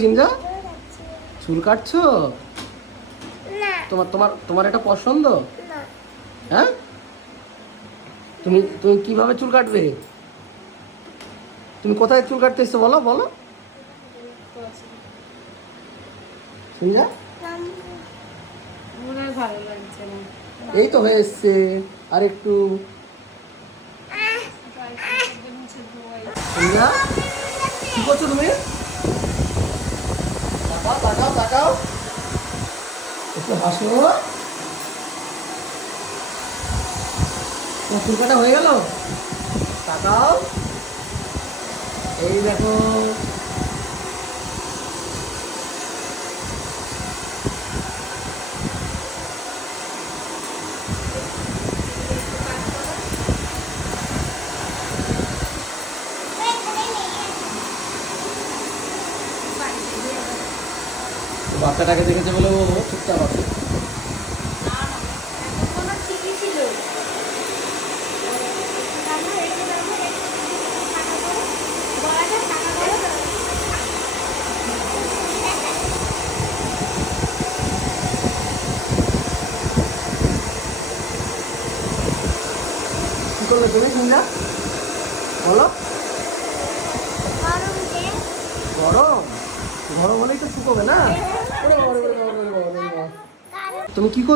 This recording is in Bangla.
সিনজা চুল কাটছো? তোমার তোমার তোমার এটা পছন্দ? হ্যাঁ, তুমি তুমি কিভাবে চুল কাটবে? তুমি কোথায় চুল কাটতে এসছো বলো বলো সিনজা। ভালো লাগছে না। এই তো হয়ে এসছে, আর একটু। সিনজা কি করছো তুমি? তাকাও তাকাও তাকাও, একটু হাসো। তোমার চুল কাটা হয়ে গেল? তাকাও, এই দেখো। বাচ্চাটাকে দেখেছে বলে ও চুপচাপ আছে। কি করবে তুমি সিনজা বলো? গরম, গরম হলেই তো শুকোবে না। ওরে বাবা, ওরে বাবা, ওরে বাবা, ওরে বাবা। তুমি কি করছো?